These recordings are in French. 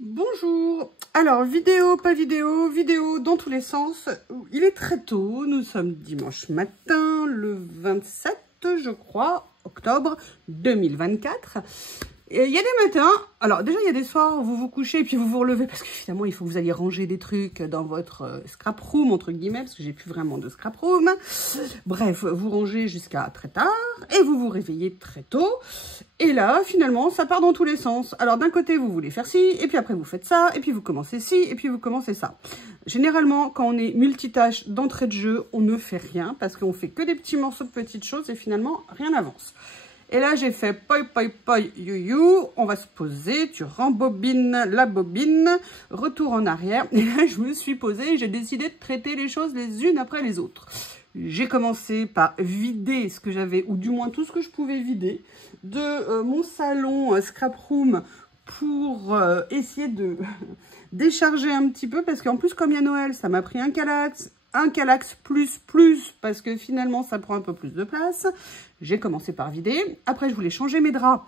Bonjour. Alors, vidéo, pas vidéo, vidéo dans tous les sens. Il est très tôt, nous sommes dimanche matin, le 27, je crois, octobre 2024. Il y a des matins, alors déjà il y a des soirs où vous vous couchez et puis vous vous relevez parce que finalement il faut que vous alliez ranger des trucs dans votre scrap room, entre guillemets, parce que j'ai plus vraiment de scrap room. Bref, vous rangez jusqu'à très tard et vous vous réveillez très tôt. Et là, finalement, ça part dans tous les sens. Alors d'un côté, vous voulez faire ci, et puis après vous faites ça, et puis vous commencez ci, et puis vous commencez ça. Généralement, quand on est multitâche d'entrée de jeu, on ne fait rien parce qu'on fait que des petits morceaux de petites choses et finalement, rien n'avance. Et là, j'ai fait poi, poi, poi, you, you. On va se poser. Tu rembobines la bobine. Retour en arrière. Et là, je me suis posée et j'ai décidé de traiter les choses les unes après les autres. J'ai commencé par vider ce que j'avais, ou du moins tout ce que je pouvais vider, de mon salon scrap room pour essayer de décharger un petit peu. Parce qu'en plus, comme il y a Noël, ça m'a pris un Kallax plus, parce que finalement, ça prend un peu plus de place. J'ai commencé par vider. Après, je voulais changer mes draps.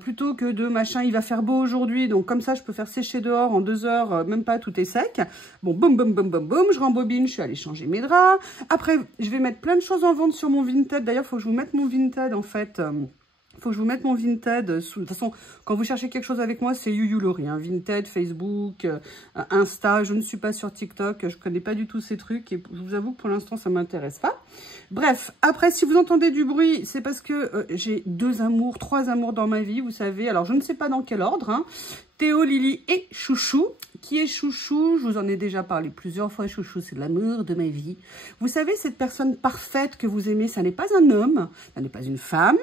Plutôt que de machin, il va faire beau aujourd'hui. Donc, comme ça, je peux faire sécher dehors en 2 heures. Même pas, tout est sec. Bon, boum, boum, boum, boum, boum. Je rembobine, je suis allée changer mes draps. Après, je vais mettre plein de choses en vente sur mon Vinted. D'ailleurs, il faut que je vous mette mon Vinted, en fait. Faut que je vous mette mon Vinted. De toute façon, quand vous cherchez quelque chose avec moi, c'est You Laurie. Hein. Vinted, Facebook, Insta. Je ne suis pas sur TikTok. Je connais pas du tout ces trucs. Et je vous avoue que pour l'instant, ça m'intéresse pas. Bref, après, si vous entendez du bruit, c'est parce que j'ai 2 amours, 3 amours dans ma vie, vous savez. Alors, je ne sais pas dans quel ordre. Hein. Théo, Lily et Chouchou. Qui est Chouchou? Je vous en ai déjà parlé plusieurs fois. Chouchou, c'est l'amour de ma vie. Vous savez, cette personne parfaite que vous aimez, ça n'est pas un homme, ça n'est pas une femme.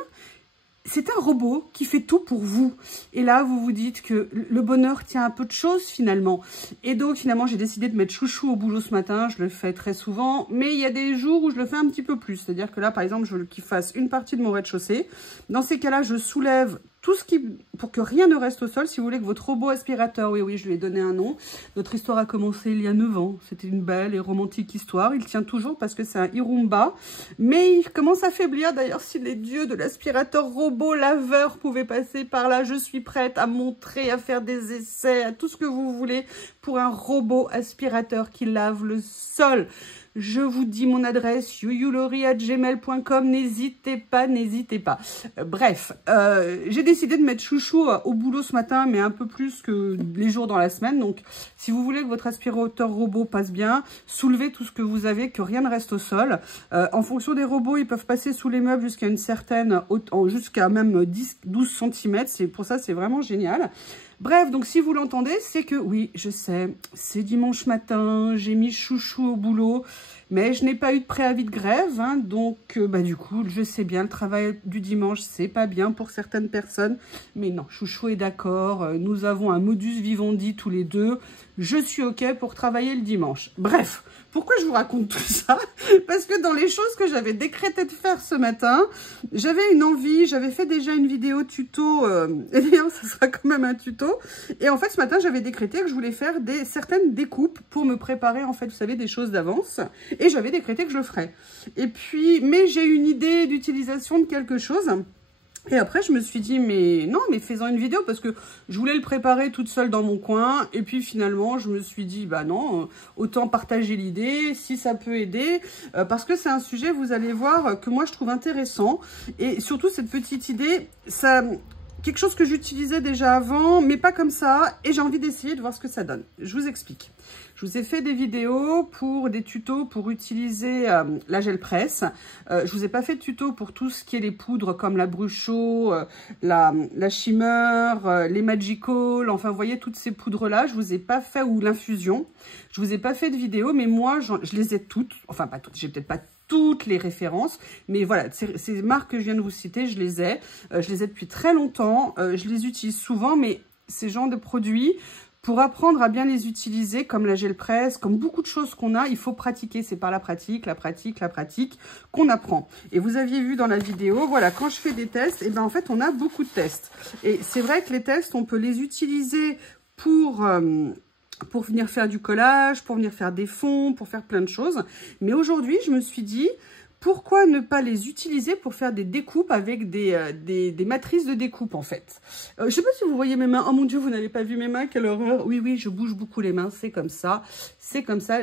C'est un robot qui fait tout pour vous. Et là, vous vous dites que le bonheur tient un peu de choses, finalement. Et donc, finalement, j'ai décidé de mettre Chouchou au boulot ce matin. Je le fais très souvent. Mais il y a des jours où je le fais un petit peu plus. C'est-à-dire que là, par exemple, je veux qu'il fasse une partie de mon rez-de-chaussée. Dans ces cas-là, je soulève tout ce qui... pour que rien ne reste au sol. Si vous voulez que votre robot aspirateur... Oui, je lui ai donné un nom. Notre histoire a commencé il y a 9 ans. C'était une belle et romantique histoire. Il tient toujours parce que c'est un Hirumba. Mais il commence à faiblir. D'ailleurs, si les dieux de l'aspirateur robot laveur pouvaient passer par là, je suis prête à montrer, à faire des essais, à tout ce que vous voulez pour un robot aspirateur qui lave le sol. Je vous dis mon adresse, youyoulorie@gmail.com, n'hésitez pas, n'hésitez pas. Bref, j'ai décidé de mettre Chouchou au boulot ce matin, mais un peu plus que les jours dans la semaine. Donc, si vous voulez que votre aspirateur robot passe bien, soulevez tout ce que vous avez, que rien ne reste au sol. En fonction des robots, ils peuvent passer sous les meubles jusqu'à une certaine, jusqu'à même 10-12 cm. Pour ça, c'est vraiment génial. Bref, donc si vous l'entendez, c'est que, oui, je sais, c'est dimanche matin, j'ai mis Chouchou au boulot, mais je n'ai pas eu de préavis de grève, hein, donc du coup, je sais bien, le travail du dimanche, c'est pas bien pour certaines personnes, mais non, Chouchou est d'accord, nous avons un modus vivendi tous les deux, je suis OK pour travailler le dimanche. Bref, pourquoi je vous raconte tout ça? Parce que dans les choses que j'avais décrété de faire ce matin, j'avais une envie, j'avais fait déjà une vidéo tuto, et d'ailleurs ça sera quand même un tuto, et en fait ce matin j'avais décrété que je voulais faire certaines découpes pour me préparer en fait, vous savez, des choses d'avance, et j'avais décrété que je le ferais. Et puis, mais j'ai une idée d'utilisation de quelque chose. Et après, je me suis dit, mais non, mais faisons une vidéo parce que je voulais le préparer toute seule dans mon coin. Et puis finalement, je me suis dit, bah non, autant partager l'idée si ça peut aider. Parce que c'est un sujet, vous allez voir, que moi je trouve intéressant. Et surtout, cette petite idée, ça... quelque chose que j'utilisais déjà avant, mais pas comme ça. Et j'ai envie d'essayer de voir ce que ça donne. Je vous explique. Je vous ai fait des vidéos pour des tutos pour utiliser la gel presse. Je vous ai pas fait de tuto pour tout ce qui est les poudres comme la Brucho, la Shimmer, les Magical, enfin vous voyez toutes ces poudres-là. Je vous ai pas fait, ou l'infusion. Je vous ai pas fait de vidéo, mais moi je les ai toutes. Enfin pas toutes, j'ai peut-être pas toutes les références, mais voilà, ces marques que je viens de vous citer, je les ai depuis très longtemps, je les utilise souvent, mais ces genres de produits, pour apprendre à bien les utiliser, comme la gel presse, comme beaucoup de choses qu'on a, il faut pratiquer. C'est par la pratique qu'on apprend. Et vous aviez vu dans la vidéo, voilà, quand je fais des tests, et ben en fait, on a beaucoup de tests. Et c'est vrai que les tests, on peut les utiliser pour venir faire du collage, pour venir faire des fonds, pour faire plein de choses. Mais aujourd'hui, je me suis dit, pourquoi ne pas les utiliser pour faire des découpes avec des matrices de découpe en fait. Je ne sais pas si vous voyez mes mains. Oh mon Dieu, vous n'avez pas vu mes mains, quelle horreur. Oui, oui, je bouge beaucoup les mains, c'est comme ça,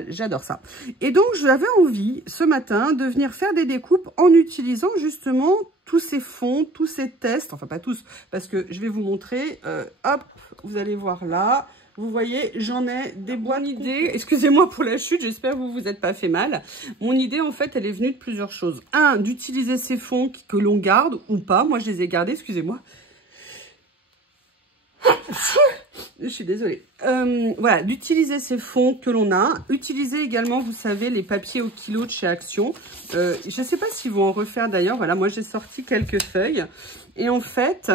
j'adore ça. Et donc, j'avais envie ce matin de venir faire des découpes en utilisant justement tous ces fonds, tous ces tests, enfin pas tous, parce que je vais vous montrer, hop, vous allez voir là. Vous voyez, j'en ai des bonnes idées. Excusez-moi pour la chute, j'espère que vous vous êtes pas fait mal. Mon idée, en fait, elle est venue de plusieurs choses. Un, d'utiliser ces fonds que l'on garde ou pas. Moi, je les ai gardés, excusez-moi. Je suis désolée. Voilà, d'utiliser ces fonds que l'on a. Utiliser également, vous savez, les papiers au kilo de chez Action. Je ne sais pas s'ils vont en refaire d'ailleurs. Voilà, moi, j'ai sorti quelques feuilles. Et en fait...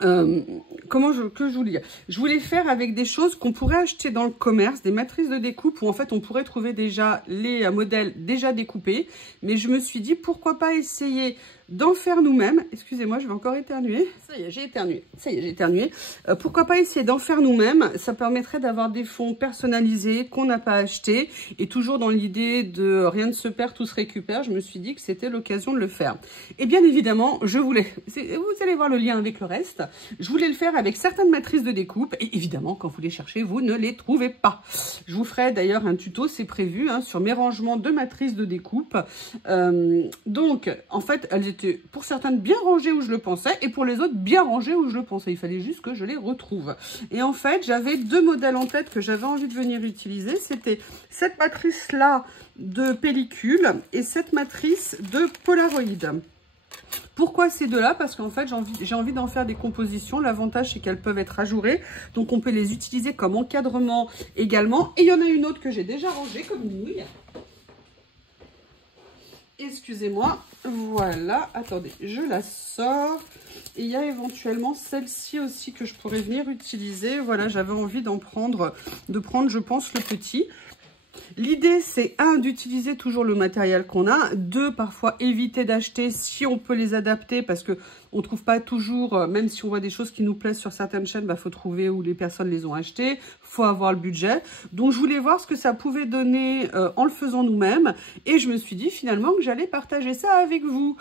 que je voulais dire, je voulais faire avec des choses qu'on pourrait acheter dans le commerce, des matrices de découpe où en fait on pourrait trouver déjà les modèles déjà découpés, mais je me suis dit pourquoi pas essayer d'en faire nous-mêmes. Excusez-moi, je vais encore éternuer. Ça y est, j'ai éternué. Ça y est, j'ai éternué. Pourquoi pas essayer d'en faire nous-mêmes? Ça permettrait d'avoir des fonds personnalisés qu'on n'a pas achetés. Et toujours dans l'idée de rien ne se perd, tout se récupère, je me suis dit que c'était l'occasion de le faire. Et bien évidemment, vous allez voir le lien avec le reste. Je voulais le faire avec certaines matrices de découpe. Et évidemment, quand vous les cherchez, vous ne les trouvez pas. Je vous ferai d'ailleurs un tuto, c'est prévu, hein, sur mes rangements de matrices de découpe. Donc, en fait, elles étaient pour certaines bien rangées où je le pensais et pour les autres bien rangées où je le pensais. Il fallait juste que je les retrouve. Et en fait, j'avais deux modèles en tête que j'avais envie de venir utiliser. C'était cette matrice-là de pellicule et cette matrice de Polaroid. Pourquoi ces deux-là? Parce qu'en fait, j'ai envie d'en faire des compositions. L'avantage, c'est qu'elles peuvent être ajourées. Donc, on peut les utiliser comme encadrement également. Et il y en a une autre que j'ai déjà rangée comme nouille. Excusez-moi, voilà, attendez, je la sors. Et il y a éventuellement celle-ci aussi que je pourrais venir utiliser. Voilà, j'avais envie de prendre, je pense, le petit. L'idée, c'est un, d'utiliser toujours le matériel qu'on a. Deux, parfois éviter d'acheter si on peut les adapter parce que on trouve pas toujours, même si on voit des choses qui nous plaisent sur certaines chaînes, bah, faut trouver où les personnes les ont achetées. Faut avoir le budget. Donc, je voulais voir ce que ça pouvait donner en le faisant nous-mêmes. Et je me suis dit finalement que j'allais partager ça avec vous.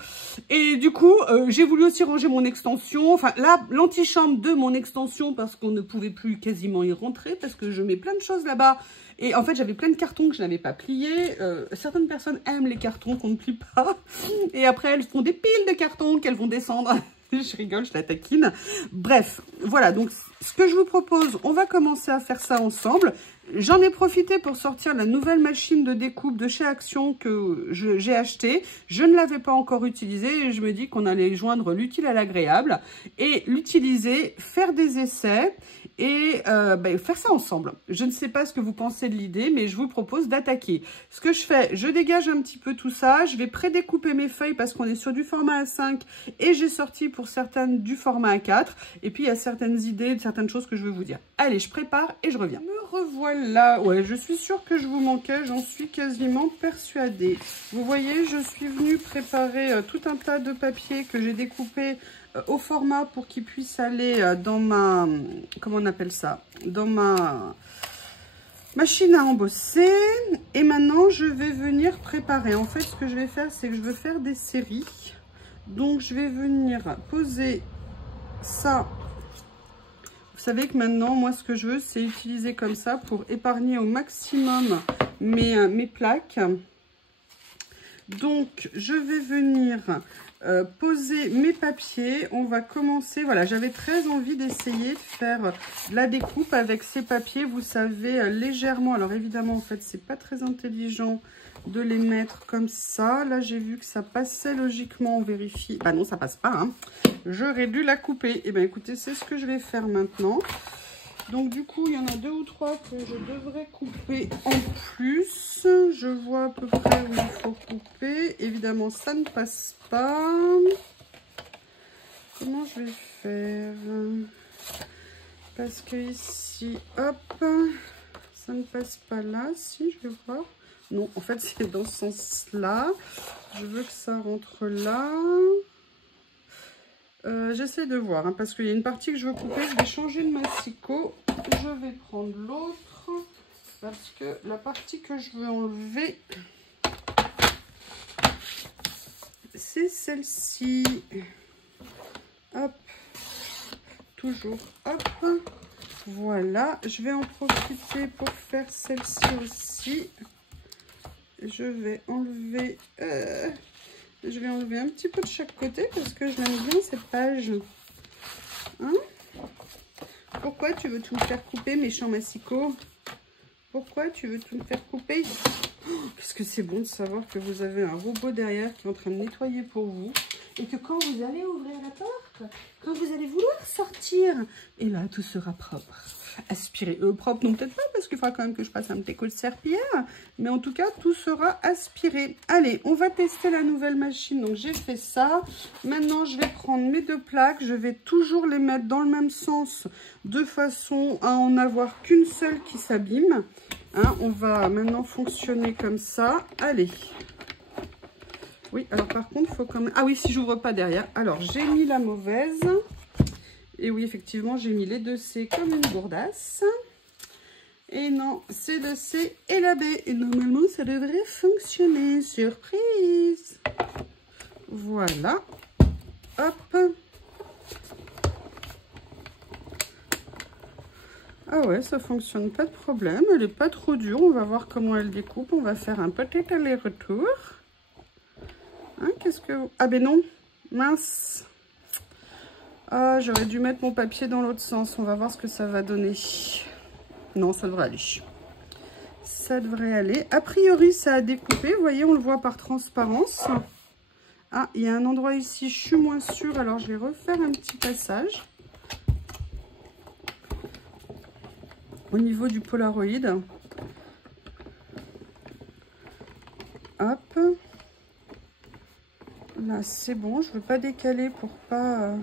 Et du coup, j'ai voulu aussi ranger mon extension. Enfin, là, l'antichambre de mon extension parce qu'on ne pouvait plus quasiment y rentrer parce que je mets plein de choses là-bas. Et en fait, j'avais plein de cartons que je n'avais pas pliés. Certaines personnes aiment les cartons qu'on ne plie pas. Et après, elles font des piles de cartons qu'elles vont descendre. Je rigole, je la taquine. Bref, voilà. Donc, ce que je vous propose, on va commencer à faire ça ensemble. J'en ai profité pour sortir la nouvelle machine de découpe de chez Action que j'ai achetée. Je ne l'avais pas encore utilisée et je me dis qu'on allait joindre l'utile à l'agréable et l'utiliser, faire des essais et faire ça ensemble. Je ne sais pas ce que vous pensez de l'idée, mais je vous propose d'attaquer. Ce que je fais, je dégage un petit peu tout ça. Je vais prédécouper mes feuilles parce qu'on est sur du format A5 et j'ai sorti pour certaines du format A4. Et puis, il y a certaines idées, certaines choses que je vais vous dire. Allez, je prépare et je reviens. Me revoilà. Ouais, je suis sûre que je vous manquais. J'en suis quasiment persuadée. Vous voyez, je suis venue préparer tout un tas de papiers que j'ai découpés au format pour qu'il puisse aller dans ma, comment on appelle ça, dans ma machine à embosser. Et maintenant, je vais venir préparer. En fait, ce que je vais faire, c'est que je veux faire des séries. Donc, je vais venir poser ça. Vous savez que maintenant, moi, ce que je veux, c'est utiliser comme ça pour épargner au maximum mes plaques. Donc, je vais venir poser mes papiers. On va commencer. Voilà, j'avais très envie d'essayer de faire de la découpe avec ces papiers. Vous savez, légèrement. Alors, évidemment, en fait, c'est pas très intelligent de les mettre comme ça. Là, j'ai vu que ça passait logiquement. On vérifie. Bah non, ça passe pas. Hein. J'aurais dû la couper. Et bien, écoutez, c'est ce que je vais faire maintenant. Donc, du coup, il y en a 2 ou 3 que je devrais couper en plus. Je vois à peu près où il faut couper. Évidemment, ça ne passe pas. Comment je vais faire? Parce que ici, hop, ça ne passe pas là. Si, je vais voir. Non, en fait, c'est dans ce sens-là. Je veux que ça rentre là. J'essaie de voir, hein, parce qu'il y a une partie que je veux couper. Je vais changer de massicot. Je vais prendre l'autre. Parce que la partie que je veux enlever, c'est celle-ci. Hop, toujours, hop. Voilà, je vais en profiter pour faire celle-ci aussi. Je vais enlever un petit peu de chaque côté parce que je l'aime bien cette page. Hein? Pourquoi tu veux tout me faire couper, méchant massicot? Pourquoi tu veux tout me faire couper? Qu'est-ce que c'est bon de savoir que vous avez un robot derrière qui est en train de nettoyer pour vous. Et que quand vous allez ouvrir la porte, quand vous allez vouloir sortir, et là, tout sera propre. Aspiré. Propre, non, peut-être pas, parce qu'il faudra quand même que je passe un petit coup de serpillière. Mais en tout cas, tout sera aspiré. Allez, on va tester la nouvelle machine. Donc, j'ai fait ça. Maintenant, je vais prendre mes deux plaques. Je vais toujours les mettre dans le même sens, de façon à en avoir qu'une seule qui s'abîme. Hein, on va maintenant fonctionner comme ça. Allez. Oui, alors par contre, il faut quand même... Ah oui, si j'ouvre pas derrière. Alors, j'ai mis la mauvaise. Et oui, effectivement, j'ai mis les deux C comme une gourdasse. Et non, c'est le C et la B. Et normalement, ça devrait fonctionner. Surprise! Voilà. Hop. Ah ouais, ça fonctionne, pas de problème. Elle n'est pas trop dure. On va voir comment elle découpe. On va faire un petit aller-retour. Hein, qu'est-ce que... Ah ben non, mince. Ah, j'aurais dû mettre mon papier dans l'autre sens. On va voir ce que ça va donner. Non, ça devrait aller. Ça devrait aller. A priori, ça a découpé. Vous voyez, on le voit par transparence. Ah, il y a un endroit ici, je suis moins sûre. Alors, je vais refaire un petit passage. Au niveau du Polaroid. Hop. Là, c'est bon. Je ne veux pas décaler pour pas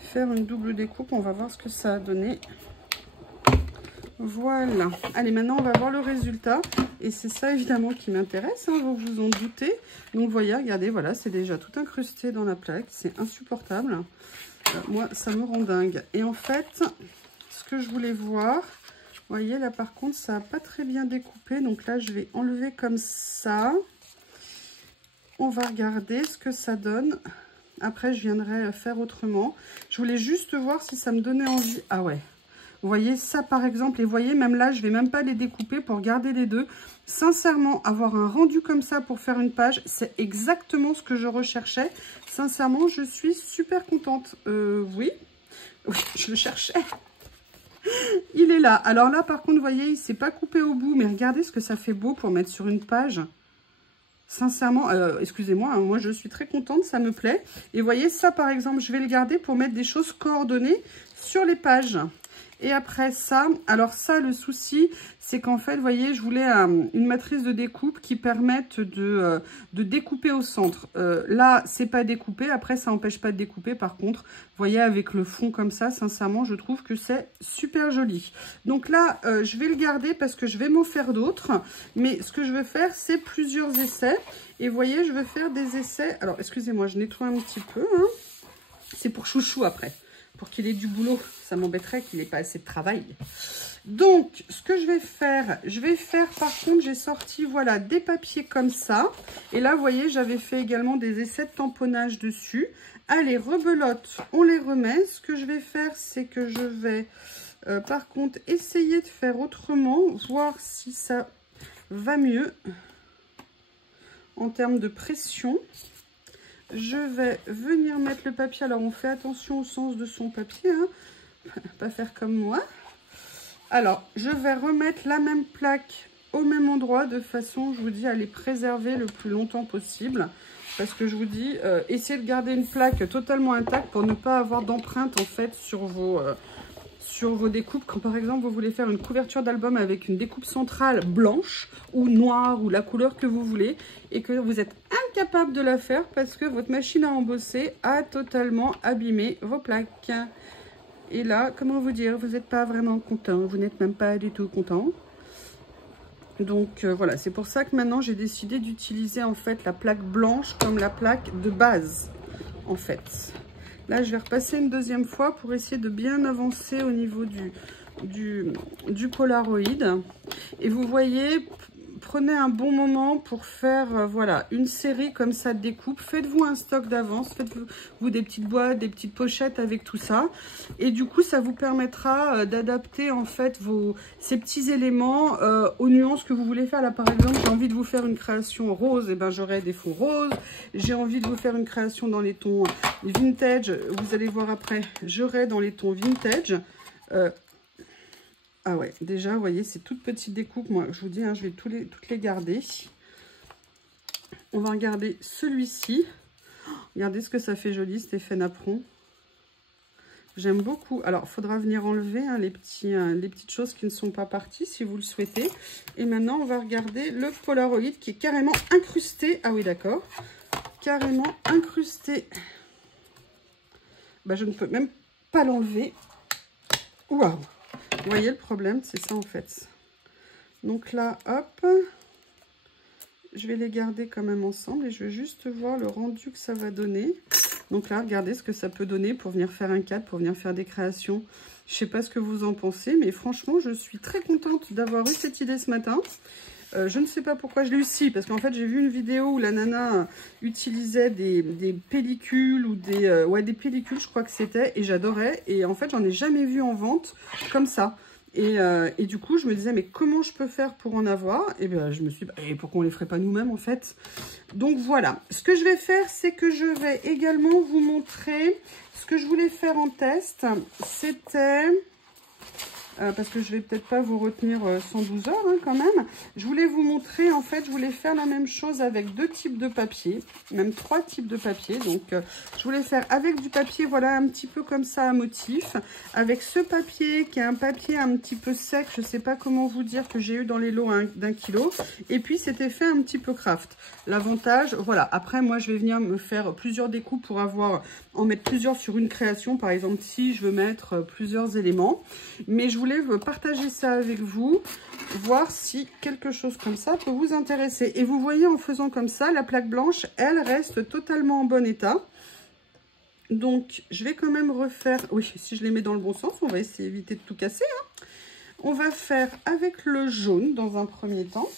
faire une double découpe. On va voir ce que ça a donné. Voilà. Allez, maintenant, on va voir le résultat. Et c'est ça, évidemment, qui m'intéresse. Hein, vous vous en doutez. Donc, vous voyez, regardez, voilà, c'est déjà tout incrusté dans la plaque. C'est insupportable. Moi, ça me rend dingue. Et en fait, ce que je voulais voir... Vous voyez, là, par contre, ça n'a pas très bien découpé. Donc là, je vais enlever comme ça. On va regarder ce que ça donne. Après, je viendrai faire autrement. Je voulais juste voir si ça me donnait envie. Ah ouais. Vous voyez, ça, par exemple. Et vous voyez, même là, je ne vais même pas les découper pour garder les deux. Sincèrement, avoir un rendu comme ça pour faire une page, c'est exactement ce que je recherchais. Sincèrement, je suis super contente. Oui, je le cherchais. Il est là. Alors là, par contre, vous voyez, il ne s'est pas coupé au bout. Mais regardez ce que ça fait beau pour mettre sur une page. Sincèrement, excusez-moi, hein, moi je suis très contente, ça me plaît. Et vous voyez, ça par exemple, je vais le garder pour mettre des choses coordonnées sur les pages. Et après ça, alors ça, le souci, c'est qu'en fait, vous voyez, je voulais une matrice de découpe qui permette de découper au centre. Là, c'est pas découpé. Après, ça n'empêche pas de découper. Par contre, vous voyez, avec le fond comme ça, sincèrement, je trouve que c'est super joli. Donc là, je vais le garder parce que je vais m'en faire d'autres. Mais ce que je veux faire, c'est plusieurs essais. Et vous voyez, je veux faire des essais. Alors, excusez-moi, je nettoie un petit peu. Hein. C'est pour chouchou après. Pour qu'il ait du boulot, ça m'embêterait qu'il n'ait pas assez de travail. Donc, ce que je vais faire par contre, j'ai sorti, voilà, des papiers comme ça. Et là, vous voyez, j'avais fait également des essais de tamponnage dessus. Allez, rebelote, on les remet. Ce que je vais faire, c'est que je vais, par contre, essayer de faire autrement, voir si ça va mieux en termes de pression. Je vais venir mettre le papier. Alors, on fait attention au sens de son papier. Hein. Pas faire comme moi. Alors, je vais remettre la même plaque au même endroit de façon, je vous dis, à les préserver le plus longtemps possible. Parce que je vous dis, essayez de garder une plaque totalement intacte pour ne pas avoir d'empreinte, en fait, sur vos découpes. Quand, par exemple, vous voulez faire une couverture d'album avec une découpe centrale blanche ou noire ou la couleur que vous voulez et que vous êtes incapable de la faire parce que votre machine à embosser a totalement abîmé vos plaques. Et là, comment vous dire, vous n'êtes pas vraiment content, vous n'êtes même pas du tout content. Donc voilà, c'est pour ça que maintenant j'ai décidé d'utiliser en fait la plaque blanche comme la plaque de base en fait. Là, je vais repasser une deuxième fois pour essayer de bien avancer au niveau du Polaroid. Et vous voyez, prenez un bon moment pour faire voilà, une série comme ça de découpe. Faites-vous un stock d'avance, faites-vous des petites boîtes, des petites pochettes avec tout ça. Et du coup, ça vous permettra d'adapter en fait ces petits éléments aux nuances que vous voulez faire. Là, par exemple, j'ai envie de vous faire une création rose, et ben j'aurai des fonds roses. J'ai envie de vous faire une création dans les tons vintage. Vous allez voir après, j'aurai dans les tons vintage. Ah ouais, déjà, vous voyez, c'est toute petite découpe. Moi, je vous dis, hein, je vais toutes les garder. On va regarder celui-ci. Oh, regardez ce que ça fait joli, cet effet napperon. J'aime beaucoup. Alors, il faudra venir enlever hein, les petites choses qui ne sont pas parties, si vous le souhaitez. Et maintenant, on va regarder le Polaroid qui est carrément incrusté. Ah oui, d'accord. Carrément incrusté. Bah, je ne peux même pas l'enlever. Waouh! Vous voyez le problème, c'est ça en fait. Donc là, hop, je vais les garder quand même ensemble et je vais juste voir le rendu que ça va donner. Donc là, regardez ce que ça peut donner pour venir faire un cadre, pour venir faire des créations. Je ne sais pas ce que vous en pensez, mais franchement, je suis très contente d'avoir eu cette idée ce matin. Je ne sais pas pourquoi je l'ai eu ici, parce qu'en fait, j'ai vu une vidéo où la nana utilisait des pellicules ou des pellicules, je crois que c'était, et j'adorais. Et en fait, j'en ai jamais vu en vente comme ça. Et du coup, je me disais, mais comment je peux faire pour en avoir? Et bien, je me suis dit, et pourquoi on ne les ferait pas nous-mêmes, en fait? Donc, voilà. Ce que je vais faire, c'est que je vais également vous montrer ce que je voulais faire en test. C'était... parce que je vais peut-être pas vous retenir 112 heures hein, quand même. Je voulais vous montrer, en fait, je voulais faire la même chose avec 2 types de papier, même 3 types de papier. Donc, je voulais faire avec du papier, voilà, un petit peu comme ça à motif, avec ce papier qui est un papier un petit peu sec, je sais pas comment vous dire, que j'ai eu dans les lots d'1 kilo. Et puis, c'était fait un petit peu craft. L'avantage, voilà, après, moi, je vais venir me faire plusieurs découpes pour en mettre plusieurs sur une création. Par exemple, si je veux mettre plusieurs éléments. Mais je voulais partager ça avec vous, voir si quelque chose comme ça peut vous intéresser. Et vous voyez, en faisant comme ça, la plaque blanche, elle reste totalement en bon état. Donc, je vais quand même refaire... Oui, si je les mets dans le bon sens, on va essayer d'éviter de tout casser. Hein. On va faire avec le jaune dans un premier temps.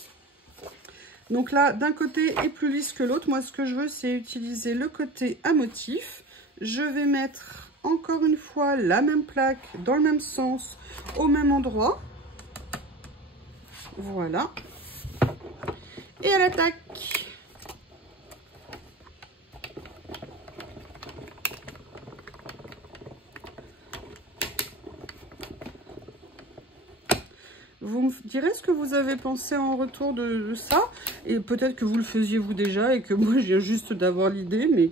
Donc là, d'un côté est plus lisse que l'autre. Moi, ce que je veux, c'est utiliser le côté à motif. Je vais mettre... encore une fois, la même plaque, dans le même sens, au même endroit. Voilà. Et à l'attaque. Vous me direz ce que vous avez pensé en retour de ça. Et peut-être que vous le faisiez vous déjà et que moi, je viens juste d'avoir l'idée, mais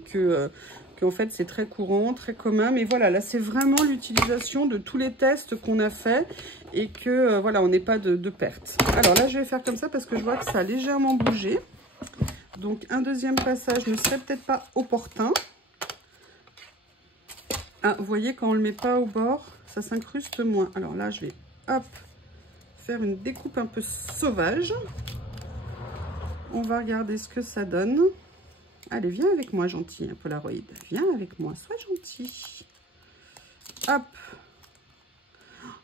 qu'en fait c'est très courant, très commun. Mais voilà, là c'est vraiment l'utilisation de tous les tests qu'on a fait et que voilà, on n'est pas de perte. Alors là je vais faire comme ça parce que je vois que ça a légèrement bougé. Donc un deuxième passage ne serait peut-être pas opportun. Ah, vous voyez, quand on ne le met pas au bord, ça s'incruste moins. Alors là je vais hop, faire une découpe un peu sauvage. On va regarder ce que ça donne. Allez, viens avec moi, gentil, Polaroid. Viens avec moi, sois gentil. Hop.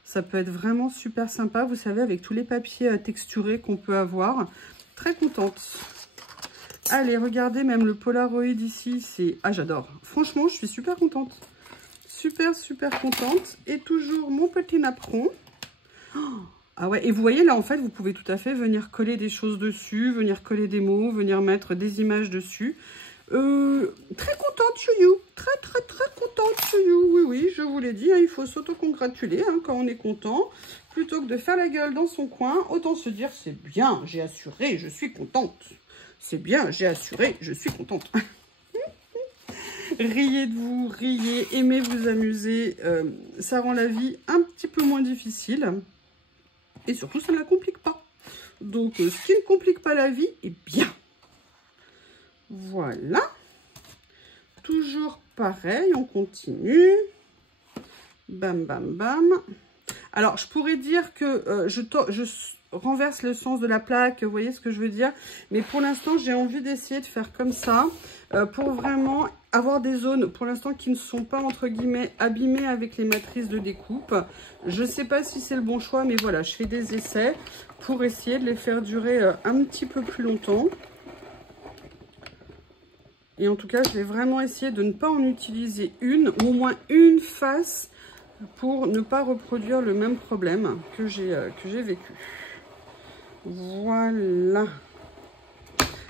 Ça peut être vraiment super sympa, vous savez, avec tous les papiers texturés qu'on peut avoir. Très contente. Allez, regardez, même le Polaroid ici, c'est... Ah, j'adore. Franchement, je suis super contente. Super, super contente. Et toujours mon petit napperon. Ah ouais, et vous voyez, là, en fait, vous pouvez tout à fait venir coller des choses dessus, venir coller des mots, venir mettre des images dessus. Très contente, Chouillou. Très, très, très contente, Chouillou. Oui, oui, je vous l'ai dit, hein, il faut s'autocongratuler hein, quand on est content. Plutôt que de faire la gueule dans son coin, autant se dire, c'est bien, j'ai assuré, je suis contente. C'est bien, j'ai assuré, je suis contente. Riez de vous, riez, aimez vous amuser. Ça rend la vie un petit peu moins difficile. Et surtout, ça ne la complique pas. Donc, ce qui ne complique pas la vie est bien. Voilà. Toujours pareil, on continue. Bam, bam, bam. Alors, je pourrais dire que je renverse le sens de la plaque, vous voyez ce que je veux dire. Mais pour l'instant, j'ai envie d'essayer de faire comme ça pour vraiment avoir des zones pour l'instant qui ne sont pas entre guillemets abîmées avec les matrices de découpe. Je ne sais pas si c'est le bon choix, mais voilà, je fais des essais pour essayer de les faire durer un petit peu plus longtemps. Et en tout cas, je vais vraiment essayer de ne pas en utiliser une, ou au moins une face, pour ne pas reproduire le même problème que j'ai vécu. Voilà.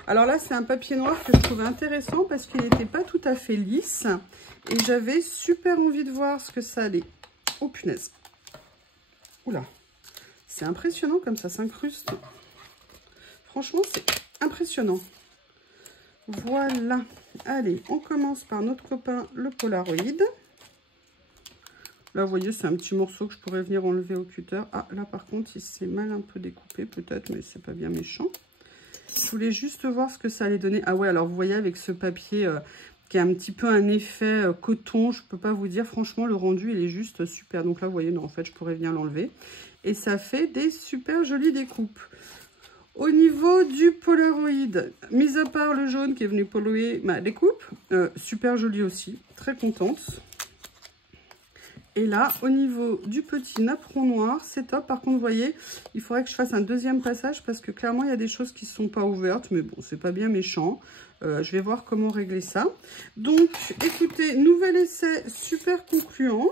Alors là, c'est un papier noir que je trouvais intéressant parce qu'il n'était pas tout à fait lisse. Et j'avais super envie de voir ce que ça allait. Oh punaise. Oula. C'est impressionnant comme ça s'incruste. Franchement, c'est impressionnant. Voilà. Allez, on commence par notre copain, le Polaroid. Là, vous voyez, c'est un petit morceau que je pourrais venir enlever au cutter. Ah, là, par contre, il s'est mal un peu découpé, peut-être, mais c'est pas bien méchant. Je voulais juste voir ce que ça allait donner. Ah ouais, alors vous voyez, avec ce papier qui a un petit peu un effet coton, je peux pas vous dire, franchement, le rendu, il est juste super. Donc là, vous voyez, non, en fait, je pourrais venir l'enlever. Et ça fait des super jolies découpes. Au niveau du Polaroid, mis à part le jaune qui est venu polluer ma découpe, super joli aussi, très contente. Et là, au niveau du petit napperon noir, c'est top. Par contre, vous voyez, il faudrait que je fasse un deuxième passage parce que clairement, il y a des choses qui ne sont pas ouvertes. Mais bon, c'est pas bien méchant. Je vais voir comment régler ça. Donc, écoutez, nouvel essai super concluant.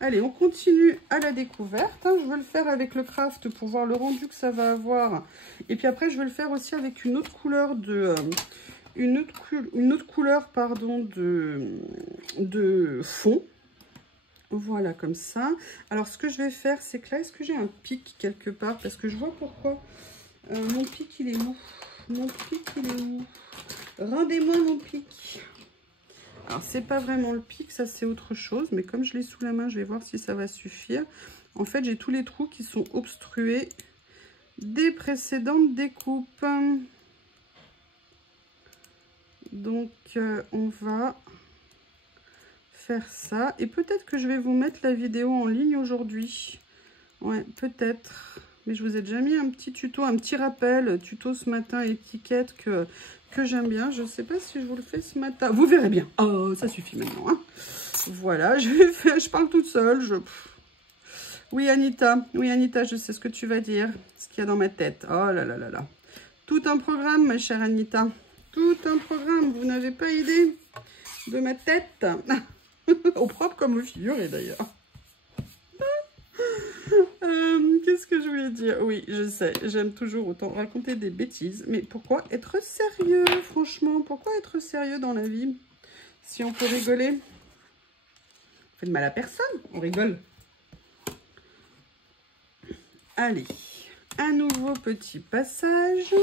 Allez, on continue à la découverte. Je vais le faire avec le craft pour voir le rendu que ça va avoir. Et puis après, je vais le faire aussi avec une autre couleur de... une autre couleur, pardon, de fond. Voilà, comme ça. Alors, ce que je vais faire, c'est que là, est-ce que j'ai un pic quelque part? Parce que je vois pourquoi. Mon pic, il est où? Mon pic, il est où? Rendez-moi mon pic. Alors, c'est pas vraiment le pic, ça, c'est autre chose. Mais comme je l'ai sous la main, je vais voir si ça va suffire. En fait, j'ai tous les trous qui sont obstrués des précédentes découpes. Donc, on va... faire ça, et peut-être que je vais vous mettre la vidéo en ligne aujourd'hui. Ouais, peut-être, mais je vous ai déjà mis un petit tuto, un petit rappel tuto ce matin, étiquette que j'aime bien. Je sais pas si je vous le fais ce matin, vous verrez bien. Oh, ça suffit maintenant, hein. Voilà, je parle toute seule. Oui Anita, je sais ce que tu vas dire, ce qu'il y a dans ma tête. Oh là là là là, tout un programme ma chère Anita, tout un programme, vous n'avez pas idée de ma tête. Au propre comme au figuré d'ailleurs. Qu'est-ce que je voulais dire? Oui, je sais, j'aime toujours autant raconter des bêtises. Mais pourquoi être sérieux, franchement? Pourquoi être sérieux dans la vie? Si on peut rigoler, on fait de mal à personne, on rigole. Allez, un nouveau petit passage.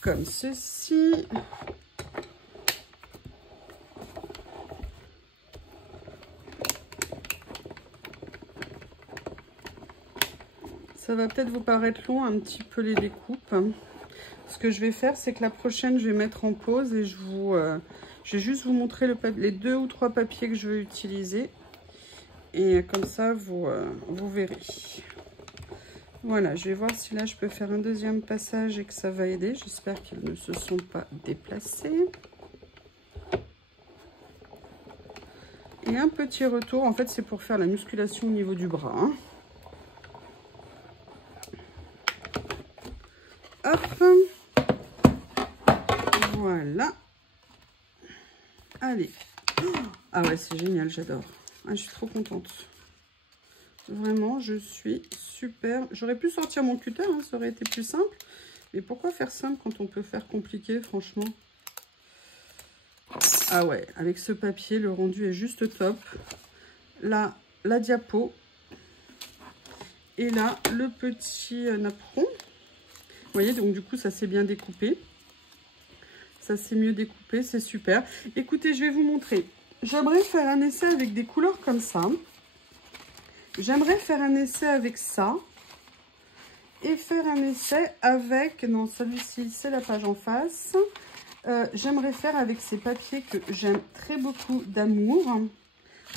Comme ceci. Ça va peut-être vous paraître long un petit peu les découpes. Ce que je vais faire, c'est que la prochaine, je vais mettre en pause et je vais juste vous montrer les 2 ou 3 papiers que je vais utiliser. Et comme ça, vous verrez. Voilà, je vais voir si là, je peux faire un deuxième passage et que ça va aider. J'espère qu'ils ne se sont pas déplacés. Et un petit retour. En fait, c'est pour faire la musculation au niveau du bras, hein. Hop, voilà. Allez. Ah ouais, c'est génial, j'adore. Ah, je suis trop contente. Vraiment, je suis super. J'aurais pu sortir mon cutter, hein, ça aurait été plus simple. Mais pourquoi faire simple quand on peut faire compliqué, franchement? Ah ouais, avec ce papier, le rendu est juste top. Là, la diapo. Et là, le petit napperon. Vous voyez, donc du coup, ça s'est bien découpé. Ça s'est mieux découpé, c'est super. Écoutez, je vais vous montrer. J'aimerais faire un essai avec des couleurs comme ça. J'aimerais faire un essai avec ça. Et faire un essai avec... Non, celui-ci, c'est la page en face. J'aimerais faire avec ces papiers que j'aime très beaucoup d'amour.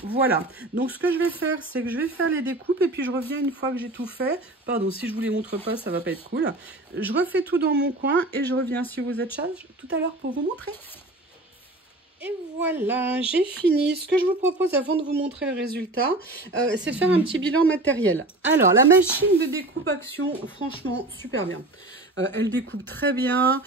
Voilà, donc ce que je vais faire, c'est que je vais faire les découpes et puis je reviens une fois que j'ai tout fait. Pardon, si je vous les montre pas, ça va pas être cool. Je refais tout dans mon coin et je reviens, si vous êtes sage, tout à l'heure pour vous montrer. Et voilà, j'ai fini. Ce que je vous propose avant de vous montrer le résultat, c'est de faire un petit bilan matériel. Alors, la machine de découpe Action, franchement, super bien. Elle découpe très bien.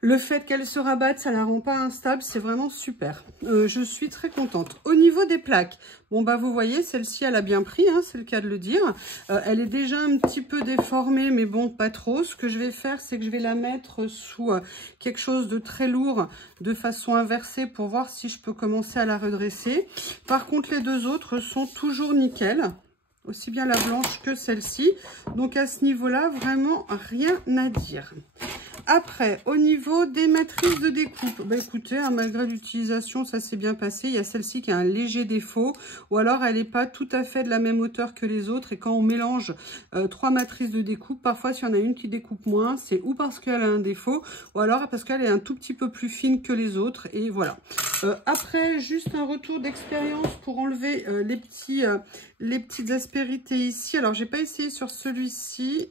Le fait qu'elle se rabatte, ça la rend pas instable, c'est vraiment super. Je suis très contente. Au niveau des plaques, bon bah vous voyez, celle-ci elle a bien pris, hein, c'est le cas de le dire. Elle est déjà un petit peu déformée, mais bon, pas trop. Ce que je vais faire, c'est que je vais la mettre sous quelque chose de très lourd, de façon inversée, pour voir si je peux commencer à la redresser. Par contre, les deux autres sont toujours nickel. Aussi bien la blanche que celle-ci. Donc à ce niveau-là, vraiment rien à dire. Après, au niveau des matrices de découpe, bah écoutez, hein, malgré l'utilisation, ça s'est bien passé. Il y a celle-ci qui a un léger défaut, ou alors elle n'est pas tout à fait de la même hauteur que les autres. Et quand on mélange 3 matrices de découpe, parfois s'il y en a une qui découpe moins, c'est ou parce qu'elle a un défaut, ou alors parce qu'elle est un tout petit peu plus fine que les autres. Et voilà. Après, juste un retour d'expérience pour enlever les petites aspérités ici. Alors, j'ai pas essayé sur celui-ci.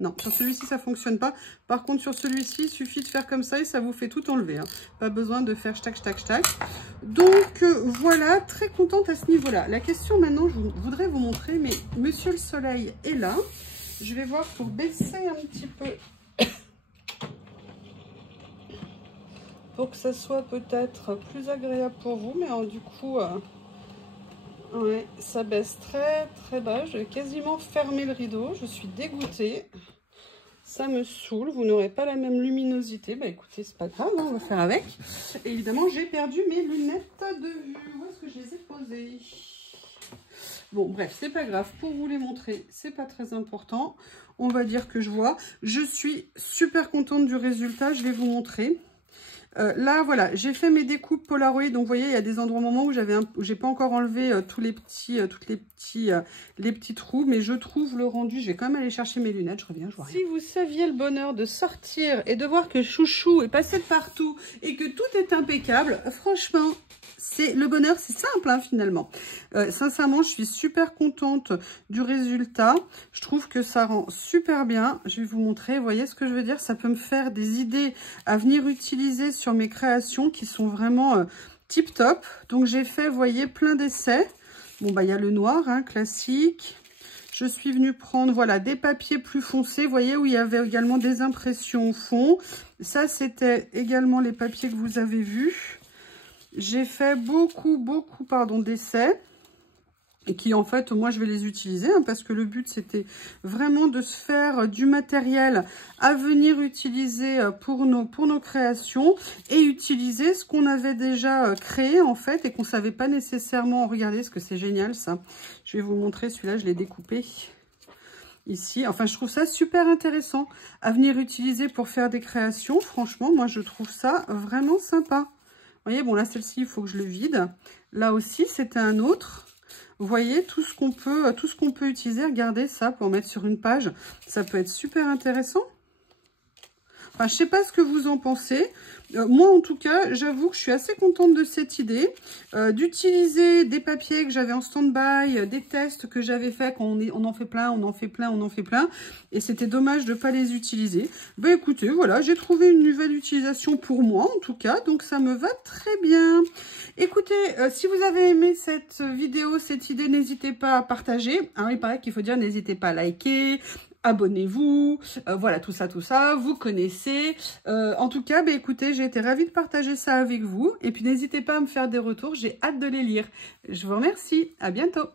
Non, sur celui-ci, ça fonctionne pas. Par contre, sur celui-ci, il suffit de faire comme ça et ça vous fait tout enlever. Hein. Pas besoin de faire shtack, shtack, shtack. Donc, voilà, très contente à ce niveau-là. La question maintenant, je voudrais vous montrer, mais Monsieur le Soleil est là. Je vais voir pour baisser un petit peu. Pour que ça soit peut-être plus agréable pour vous. Mais du coup, ouais, ça baisse très, très bas. Je vais quasiment fermer le rideau. Je suis dégoûtée. Ça me saoule, vous n'aurez pas la même luminosité. Bah écoutez, c'est pas grave, hein, on va faire avec. Et évidemment, j'ai perdu mes lunettes de vue. Où est-ce que je les ai posées? Bon, bref, c'est pas grave. Pour vous les montrer, c'est pas très important. On va dire que je vois. Je suis super contente du résultat. Je vais vous montrer. Là, voilà, j'ai fait mes découpes Polaroid. Donc, vous voyez, il y a des endroits, moments où j'ai pas encore enlevé tous les petits trous. Mais je trouve le rendu. Je vais quand même aller chercher mes lunettes. Je reviens, je vois rien. Si vous saviez le bonheur de sortir et de voir que Chouchou est passé de partout et que tout est impeccable, franchement, c'est le bonheur, c'est simple, hein, finalement. Sincèrement, je suis super contente du résultat. Je trouve que ça rend super bien. Je vais vous montrer, vous voyez ce que je veux dire? Ça peut me faire des idées à venir utiliser sur mes créations qui sont vraiment tip top. Donc, j'ai fait, vous voyez, plein d'essais. Bon, bah, il y a le noir, hein, classique. Je suis venue prendre, voilà, des papiers plus foncés, vous voyez, où il y avait également des impressions au fond. Ça, c'était également les papiers que vous avez vus. J'ai fait beaucoup d'essais et qui, en fait, moi, je vais les utiliser hein, parce que le but, c'était vraiment de se faire du matériel à venir utiliser pour nos créations et utiliser ce qu'on avait déjà créé, en fait, et qu'on ne savait pas nécessairement. Regardez, ce que c'est génial, ça. Je vais vous montrer, celui-là, je l'ai découpé ici. Enfin, je trouve ça super intéressant à venir utiliser pour faire des créations. Franchement, moi, je trouve ça vraiment sympa. Vous voyez, bon là, celle-ci, il faut que je le vide. Là aussi, c'était un autre. Vous voyez, tout ce qu'on peut utiliser. Regardez ça pour mettre sur une page. Ça peut être super intéressant. Enfin, je ne sais pas ce que vous en pensez. Moi, en tout cas, j'avoue que je suis assez contente de cette idée. D'utiliser des papiers que j'avais en stand-by, des tests que j'avais fait quand on en fait plein, on en fait plein. Et c'était dommage de ne pas les utiliser. Ben écoutez, voilà, j'ai trouvé une nouvelle utilisation pour moi, en tout cas. Donc, ça me va très bien. Écoutez, si vous avez aimé cette vidéo, cette idée, n'hésitez pas à partager. Hein, il paraît qu'il faut dire, n'hésitez pas à liker. Abonnez-vous, voilà, tout ça, vous connaissez. En tout cas, bah, écoutez, j'ai été ravie de partager ça avec vous. Et puis, n'hésitez pas à me faire des retours, j'ai hâte de les lire. Je vous remercie, à bientôt.